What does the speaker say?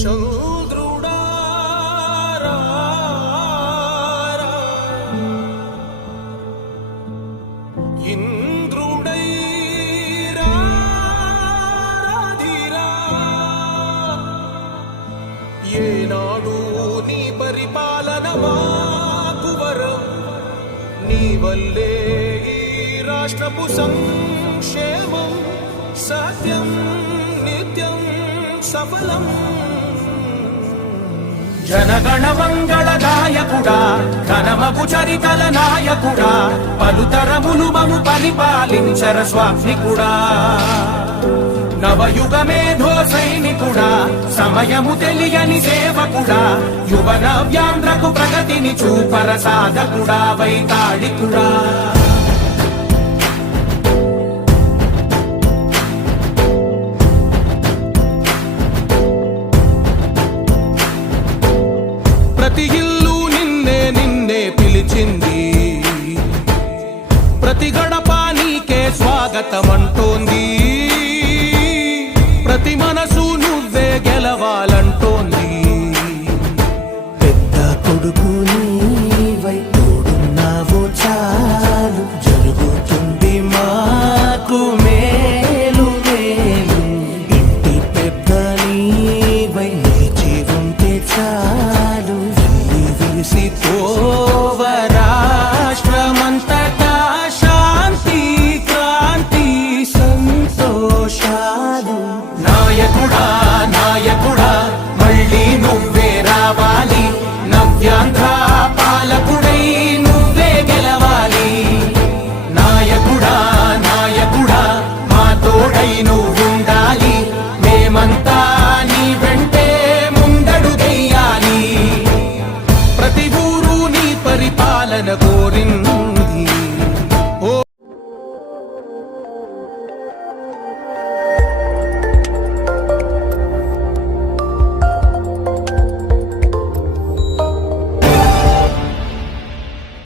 చంద్రుడా ఇంద్రుడై రాధిరా ఏనాడు నీ పరిపాలన మాకు వరం నీ వల్లే ఈ రాష్ట్రపు సంక్షేమం సత్యం నిత్యం సఫలం జనగణ మంగళదాయకుడా ఘనమగు చరితల నాయకుడా పలుతరములు మము పరిపాలించర స్వామికుడా నవయుగ మేధో సైనికుడా సమయము తెలియని సేవకుడా యువన వ్యాంధ్రకు ప్రగతిని చూపర సాధకుడా వైతాళికుడా ప్రతి ఇల్లు నిన్నే నిన్నే పిలిచింది ప్రతి గడప నీకే స్వాగతమంటోంది ప్రతి మనసు నువ్వే గెలవాలి